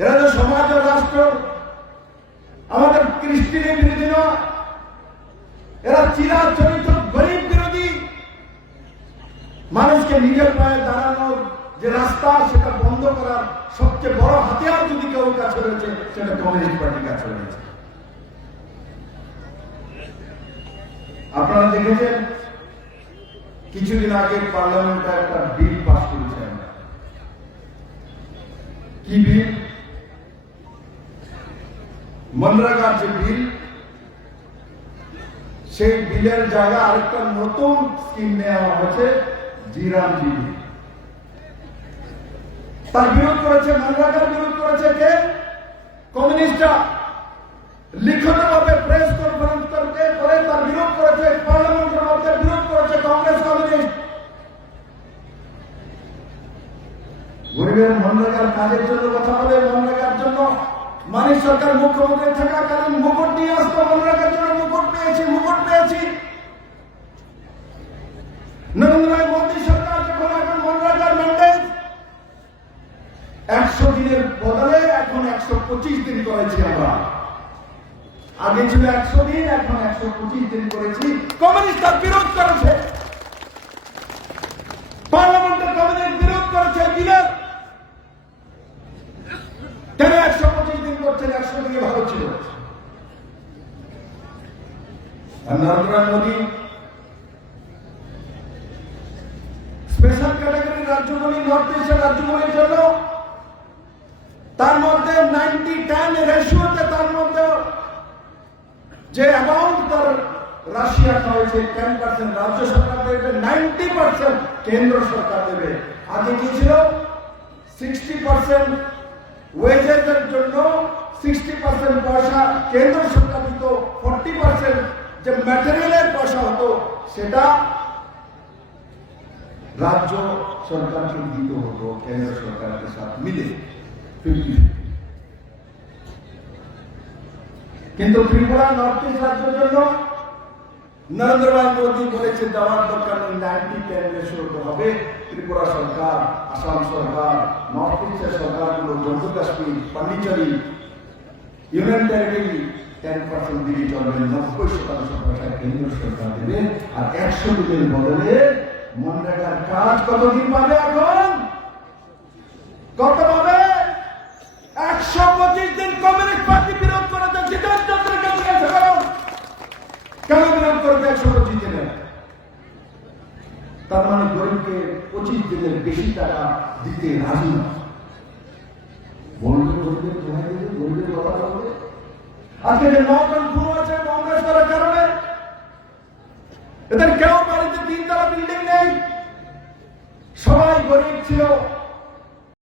এরা যে সমাজ ও রাষ্ট্র আমাদের কৃষ্টির বিরোধী নয়, এরা চিরাচরিত গরিব বিরোধী। মানুষকে নিজের পায়ে দাঁড়ানোর যে রাস্তা সেটা বন্ধ করার সবচেয়ে বড় হাতিয়ার যদি কেউ কাছে রয়েছে সেটা কমিউনিস্ট পার্টির কাছে রয়েছে। আপনারা দেখেছেন কিছুদিন আগে পার্লামেন্টে একটা বিল পাস করেছেন। কি বিল? মনরেগার যে বিল, সেই বিলের জায়গায় আরেকটা নতুন স্কিম নেওয়া হয়েছে, জিরাম বিল। তার বিরোধ করেছে, মনরেগার বিরোধ করেছে কে? কমিউনিস্টরা। লিখিতভাবে প্রেস কনফারেন্স করে তার বিরোধ করেছে, পার্লামেন্টের মধ্যে বিরোধ করেছে কংগ্রেস, কমিউনিস্ট। গরিবের মনরেগার কাজের জন্য কথা বলে, মনরেগার জন্য মানিক সরকার মুখ্যমন্ত্রী থাকাকালীন মুকুট নিয়ে আসতো, মনরেগার জন্য মুকুট পেয়েছি। নরেন্দ্র মোদী সরকার যখন এখন মনরেগার ম্যান্ডেট 100 দিনের বদলে এখন 125 দিন করেছি আমরা। আগে ছিল 100 দিন, এখন 125 দিন করেছি। কমিউনিস্ট তার বিরোধ করেছে, পার্লামেন্টের কমিউনিস্ট বিরোধ করেছে বিলের। কেন 125 দিন করছেন? 100 দিনে ভালো ছিল। নরেন্দ্র মোদী স্পেশাল ক্যাটাগরি রাজ্যগুলি, নর্থ ইস্টের রাজ্যগুলির জন্য তার মধ্যে 90-10 রেশিওতে তার মধ্যে যে অ্যামাউন্ট তার রাশিয়া হয়েছে 10% রাজ্য সরকার দেবে, 90% কেন্দ্র সরকার দেবে। আগে কি ছিল? 60% ওয়েজেসের জন্য 60% পয়সা কেন্দ্র সরকার দিত, 40% যে ম্যাটেরিয়ালের পয়সা হতো সেটা রাজ্য সরকারকে দিতে হতো কেন্দ্র সরকারের সাথে মিলে 50-50। কিন্তু ত্রিপুরা, নর্থ ইস্ট রাজ্যের জন্য নরেন্দ্র মোদী বলেছে দেওয়ার দরকার নেই, 90-10 রেশিওতে হবে। ত্রিপুরা সরকার, আসাম সরকার, নর্থ ইস্টের সরকারগুলো, জম্মু কাশ্মীর, পন্ডিচেরি, ইউনিয়ন টেরিটরি 10% দিকে চলবে, 90% পয়সা কেন্দ্র সরকার দেবে। আর 100 দিনের বদলে মনরেগার কাজ কতদিন পাবে? এখন কত পাবে? 125 দিন। কমিউনিস্ট পার্টি বিরোধ করেছে, জিতেন চন্দ্রকে জিজ্ঞাসা করো কেন বিরোধ করবে 125 দিনে? তার মানে গরিবকে 25 দিনের বেশি টাকা দিতে রাজি না। বলবে গরিবের জমা দিতে, গরিবের কথা বলবে। আজকে যে 9 জন খুন হয়েছে কংগ্রেস করার কারণে, এদের কেউ বাড়িতে 3 তলা বিল্ডিং নেই, সবাই গরিব ছিল।